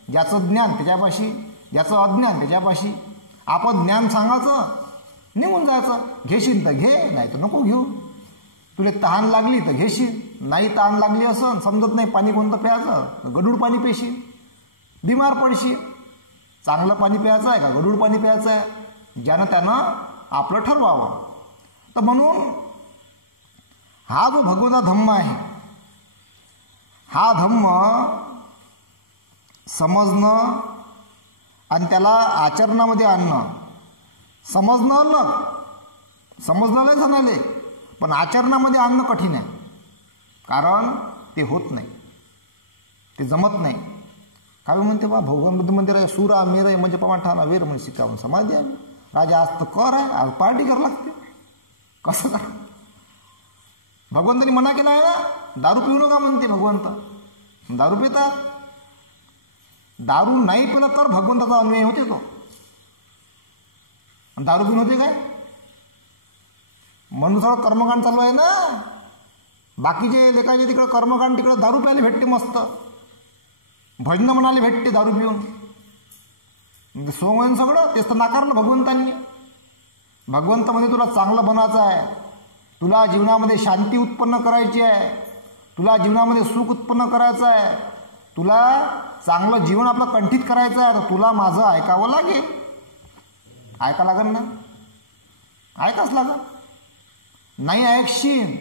ज्याचं ज्ञान त्याच्यापाशी, ज्याचं अज्ञान त्याच्यापाशी. आपण ज्ञान सांगायचं, निघून जायचं. घेशील तर घे, नाही तर नको घेऊ. तुला तहान लागली तर घेशील, नाही तहान लागली असं समजत नाही पाणी कोणतं प्यायचं, गडूळ पाणी पेशील, बिमार पडशील. चांगलं पाणी प्यायचं आहे का गडूळ पाणी प्यायचं आहे? ज्यानं त्यानं आपलं ठरवावं. तर म्हणून हा जो भगवंता धम्म आहे, हा धम्म समजणं आणि त्याला आचरणामध्ये आणणं. समजणं अलग, समजणं लय जणाले, पण आचरणामध्ये आणणं कठीण आहे. कारण ते होत नाही, ते जमत नाही. काय म्हणते बा, भगवान बुद्ध मंदिर आहे, सुरा मेर म्हणजे पमाठाना वेर म्हणजे शिकावून समाधी आहे. राजा आज तर कर आहे, आज पार्टी करावं लागते. कसं करा? भगवंतानी मना केला आहे ना, दारू पिऊ नका म्हणते भगवंत. दारू पितात. दारू नाही पिलं तर भगवंताचा अन्याय होते तो. दारू पिऊन होते काय? म्हणून सगळं कर्मकांड चालू आहे ना. बाकीचे लेखाचे तिकडं कर्मकांड, तिकडं दारू प्यायला भेटते मस्त. भजनं म्हणाले भेटते दारू पिऊन. सोंग सगळं तेच तर नाकारलं भगवंतांनी. भगवंत म्हणजे तुला चांगलं बनायचं आहे, तुला जीवनामध्ये शांती उत्पन्न करायची आहे, तुला जीवनामध्ये सुख उत्पन्न करायचं आहे, तुला चांगलं जीवन आपलं कंठित करायचं आहे. तर तुला माझं ऐकावं लागेल. ऐका लागेल ना, ऐकाच लागेल. नाही ऐकशील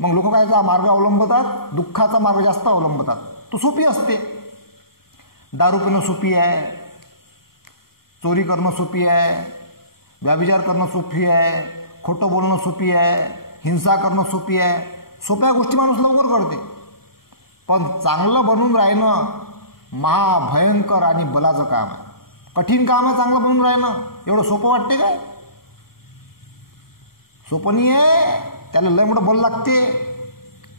मग लोक कायचा मार्ग अवलंबतात? दुःखाचा मार्ग जास्त अवलंबतात. तो सोपी असते. दारू पिणं सोपी आहे, चोरी करणं सोपी आहे, व्यभिचार करणं सोपी आहे, खोटं बोलणं सोपी आहे, हिंसा करणं सोपी आहे, सोप्या गोष्टी माणूस लवकर करते. पण चांगलं बनून राहणं महाभयंकर आणि बलाचं काम आहे. कठीण काम आहे चांगलं बनून राहणं. एवढं सोपं वाटते काय? सोपं नाही आहे. त्याला लय मोठं बल लागते,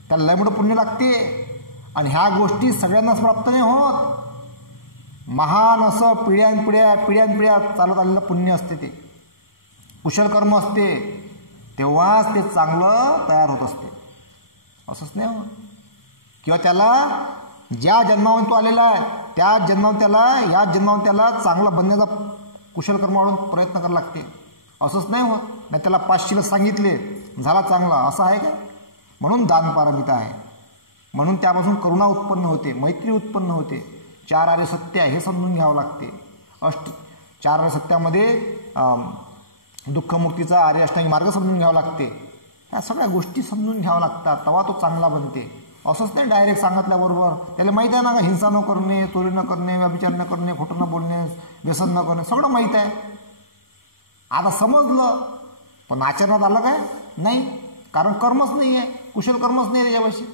त्याला लय मोठं पुण्य लागते. आणि ह्या गोष्टी सगळ्यांनाच प्राप्त नाही होत. महान असं पिढ्यानपिढ्या चालत आलेलं पुण्य असते, ते कुशल कर्म असते, तेव्हाच ते चांगलं तयार होत असते. असंच नाही हो. किंवा त्याला ज्या जन्मावरून तो आलेला आहे त्या जन्मावर त्याला ह्या जन्मावर त्याला चांगलं बनण्याचा कुशल कर्म वाढून प्रयत्न करायला लागते. असंच नाही होत. नाही त्याला 5 सांगितले झाला चांगला, असं आहे का? म्हणून दान पारमिता आहे. म्हणून त्यापासून करुणा उत्पन्न होते, मैत्री उत्पन्न होते. 4 आर्य सत्य हे समजून घ्यावं लागते. 4 आर्य सत्यामध्ये दुःखमुक्तीचा आर्य अष्टांगी मार्ग समजून घ्यावा लागते. ह्या सगळ्या गोष्टी समजून घ्याव्या लागतात, तेव्हा तो चांगला बनते. असंच नाही डायरेक्ट सांगितल्याबरोबर. त्याला माहीत आहे ना का हिंसा न करणे, चोरी न करणे, व्यभिचार न करणे, खोटं न बोलणे, व्यसन न करणे, सगळं माहीत आहे. आता समजलं, पण आचरणात आलं काय? नाही. कारण कर्मच नाही आहे, कुशल कर्मच नाही त्याच्यापाशी,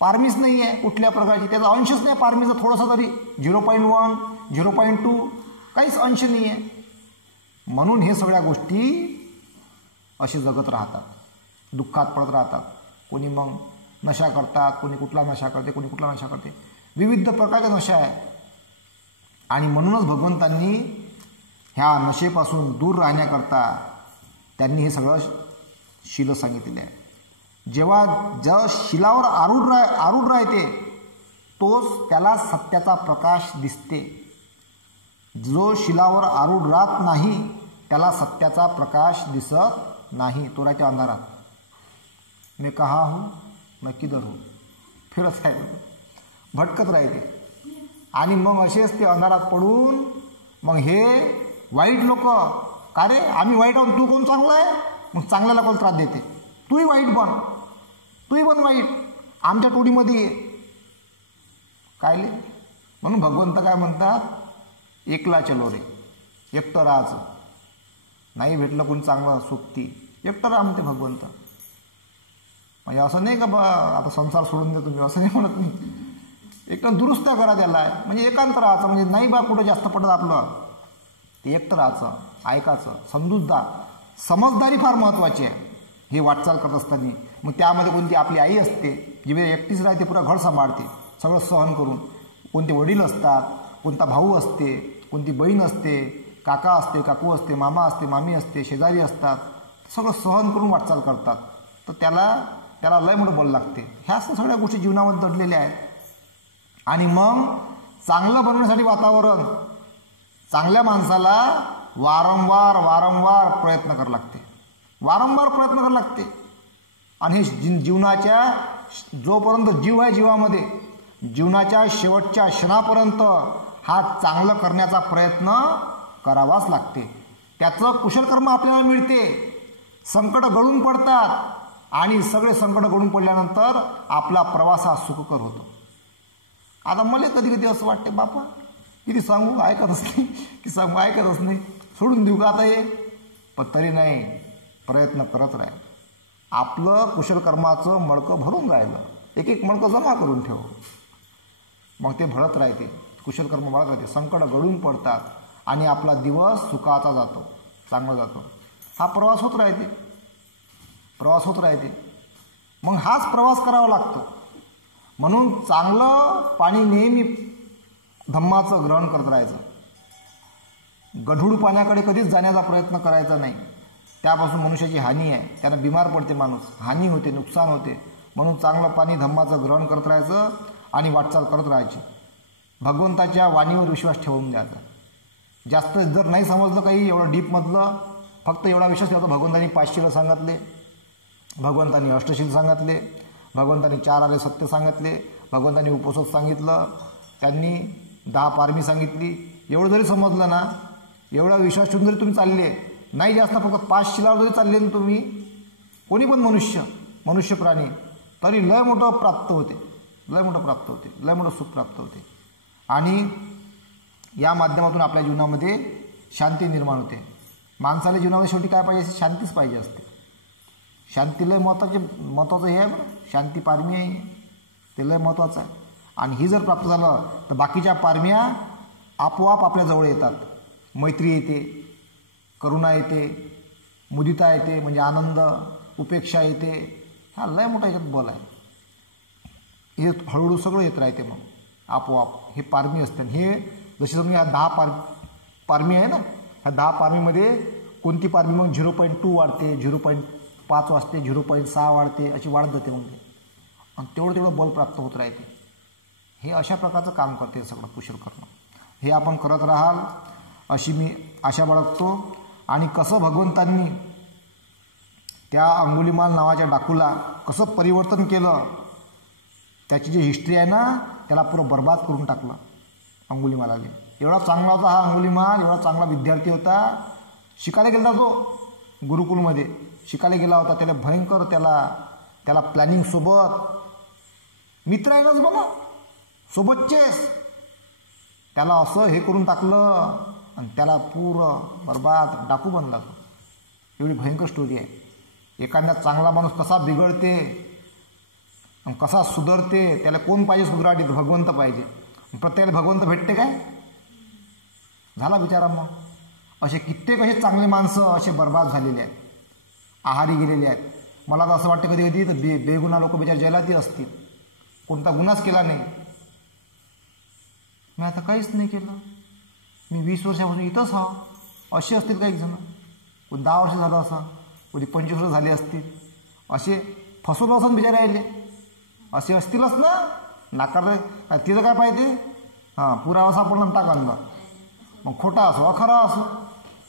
पारमीच नाही आहे कुठल्या प्रकारची. त्याचा अंशच नाही पारमीचा थोडासा तरी, 0.1 0.2 काहीच अंश नाही आहे. म्हणून हे सगळ्या गोष्टी असे जगत राहतात, दुःखात पडत राहतात. कोणी मग नशा करतात, कोणी कुठला नशा करते, कोणी कुठला नशा करते. विविध प्रकारचे नशा आहे. आणि म्हणूनच भगवंतांनी ह्या नशेपासून दूर राहण्याकरता त्यांनी हे सगळं शील सांगितलेलं आहे. जेव्हा शिलावर आरूढ राहते तोच त्याला सत्याचा प्रकाश दिसते. जो शिलावर आरूढ राहत नाही त्याला सत्याचा प्रकाश दिसत नाही. तो राहते अंधारात. मैं कहा हूँ, मैं किधर हूँ, फिरत राहते, भटकत राहते. आणि मग असेच ते अंधारात पडून मग हे वाईट लोक, का रे आम्ही वाईट आहोत, तू कोण चांगला आहे, मग चांगल्या लोकांना त्रास देते. तूही वाईट बन, तूही बन वाईट, आमच्या टोळीमध्ये ये. कायले? म्हणून भगवंत काय म्हणतात, एकला चलो रे, एकटं राहायचं. नाही भेटलं कोणी चांगलं सुखती, एकटं राहा म्हणते भगवंत. म्हणजे असं नाही का बा आता संसार सोडून दे तुम्ही, असं नाही म्हणत नाही. एकदम दुरुस्त करा त्याला, म्हणजे एकांत राहायचं. म्हणजे नाही बा कुठं जास्त पडत आपलं, ते एकटं राहायचं, ऐकायचं. समजदारी फार महत्त्वाची आहे हे वाटचाल करत असताना. मग त्यामध्ये कोणती आपली आई असते जी एकटीच राहते, पुरा घर सांभाळते सगळं सहन करून. कोणते वडील असतात, कोणता भाऊ असते, कोणती बहीण असते, काका असते, काकू असते, मामा असते, मामी असते, शेजारी असतात, सगळं सहन करून वाटचाल करतात. तर त्याला लय मोठं बल लागते. ह्या सगळ्या गोष्टी जीवनामध्ये दडलेल्या आहेत. आणि मग चांगलं बनवण्यासाठी वातावरण, चांगल्या माणसाला वारंवार प्रयत्न करावे लागते, वारंवार प्रयत्न करावे लागते. आणि हे जीवनाच्या जोपर्यंत जीव आहे जीवामध्ये, जीवनाच्या शेवटच्या क्षणापर्यंत हा चांगलं करण्याचा प्रयत्न करावाच लागते. त्याचं कुशल कर्म आपल्याला मिळते. संकट गळून पडतात आणि सगळे संकट गळून पडल्यानंतर आपला प्रवास हा सुखकर होतो. आता मला कधी कधी असं वाटते, बापा किती सांगू, ऐकतच नाही, की सांगू ऐकतच नाही, सोडून देऊ का आता हे. पण तरी नाही, प्रयत्न करत राहील. आपलं कुशल कर्माचं मडकं भरून राहिलं, एक एक मडकं जमा करून ठेव, मग ते भरत राहते, कुशल कर्म वाढत राहते. संकट गळून पडतात आणि आपला दिवस सुखाचा जातो, चांगला जातो. हा प्रवास होत राहते. मग हाच प्रवास करावा लागतो. म्हणून चांगलं पाणी नेहमी धम्माचं ग्रहण करत राहायचं. गढूळ पाण्याकडे कधीच जाण्याचा प्रयत्न करायचा नाही. त्यापासून मनुष्याची हानी आहे, त्यानं बिमार पडते माणूस, हानी होते, नुकसान होते. म्हणून चांगलं पाणी धम्माचं ग्रहण करत राहायचं आणि वाटचाल करत राहायची. भगवंताच्या वाणीवर विश्वास ठेवून द्यायचा. जास्त जर नाही समजलं काही एवढं डीपमधलं, फक्त एवढा विश्वास ठेवतो. भगवंतांनी 5 शील सांगितले, भगवंतांनी अष्टशील सांगितले, भगवंतांनी 4 आर्य सत्य सांगितले, भगवंतांनी उपोषण सांगितलं, त्यांनी 10 पारमी सांगितली. एवढं जरी समजलं ना, एवढा विश्वास ठेवून जरी तुम्ही चालले, नाही जास्त फक्त 5 शिलावर जरी चालले ना तुम्ही, कोणी पण मनुष्य प्राणी, तरी लय मोठं प्राप्त होते, लय मोठं सुख प्राप्त होते. आणि या माध्यमातून आपल्या जीवनामध्ये शांती निर्माण होते. माणसाला जीवनामध्ये शेवटी काय पाहिजे, शांतीच पाहिजे असते. शांती लय महत्त्वाचं हे आहे बरं, शांती पारमी आहे, ते लय महत्त्वाचं आहे. आणि ही जर प्राप्त झालं तर बाकीच्या पारम्या आपोआप आपल्या जवळ येतात. मैत्री येते, करुणा येते, मुदिता येते म्हणजे आनंद, उपेक्षा येते. हा लय मोठा याच्यात बल आहे. हे हळूहळू सगळं येत राहते मग आपोआप. हे पारमी असते. हे जसे समजा ह्या 10 पारमी आहे ना, ह्या 10 पारमीमध्ये कोणती पारमी मग 0.2 वाढते, 0.5 वाजते, 0.6 वाढते, अशी वाढत जाते मग ते. आणि तेवढं बल प्राप्त होत राहते. हे अशा प्रकारचं काम करते सगळं कुशल करणं. हे आपण करत राहाल अशी मी आशा बाळगतो. आणि कसं भगवंतांनी त्या अंगुलीमाल नावाच्या डाकूला कसं परिवर्तन केलं, त्याची जी हिस्ट्री आहे ना त्याला पुरं बर्बाद करून टाकलं अंगुलीमालाने. एवढा चांगला होता हा अंगुलीमाल, एवढा चांगला विद्यार्थी होता. शिकायला गेला तो गुरुकुलमध्ये शिकायला गेला होता. त्याला भयंकर त्याला प्लॅनिंग सोबत मित्र आहे नाच बघा सोबतचेच, त्याला असं हे करून टाकलं आणि त्याला पुरं बर्बाद डाकू बनला तो. एवढी भयंकर स्टोरी आहे. एखादा चांगला माणूस कसा बिघडते आणि कसा सुधारते, त्याला कोण पाहिजे सुधराटी? भगवंत पाहिजे. प्रत्येकाला भगवंत भेटते काय? झाला विचारा मग. असे कित्येक असे चांगले माणसं असे बर्बाद झालेले आहेत, आहारी गेलेले आहेत. मला तर असं वाटतं कधी कधी तर बेगुन्हा लोक बिचार जैलातही असतील, कोणता गुन्हाच केला नाही. मी आता काहीच नाही केलं, मी 20 वर्षापासून इथंच हा. असे असतील काही जण, कोणी 10 वर्ष झालं असं, कोणी 25 वर्ष झाली असतील. असे फसवलं असं बिचारे राहिले, असे असतीलच ना. नाकार तिथं काय पाहिजे? हां, पुरावा सापडला टाक अंदर. मग खोटा असो खरा असो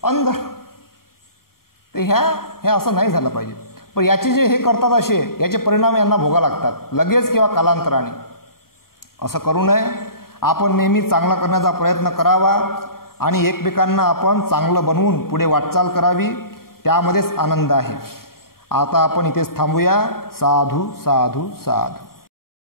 अंदर. ते हे असं नाही झालं पाहिजे. पण याचे जे हे करतात असे, याचे परिणाम यांना भोगा लागतात लगेच किंवा कालांतराने. असं करू नये. आपण नेहमी चांगला करण्याचा प्रयत्न करावा आणि एकमेकांना आपण चांगलं बनवून पुढे वाटचाल करावी, त्यामध्येच आनंद आहे. आता आपण इथेच थांबूया. साधू साधू साधू.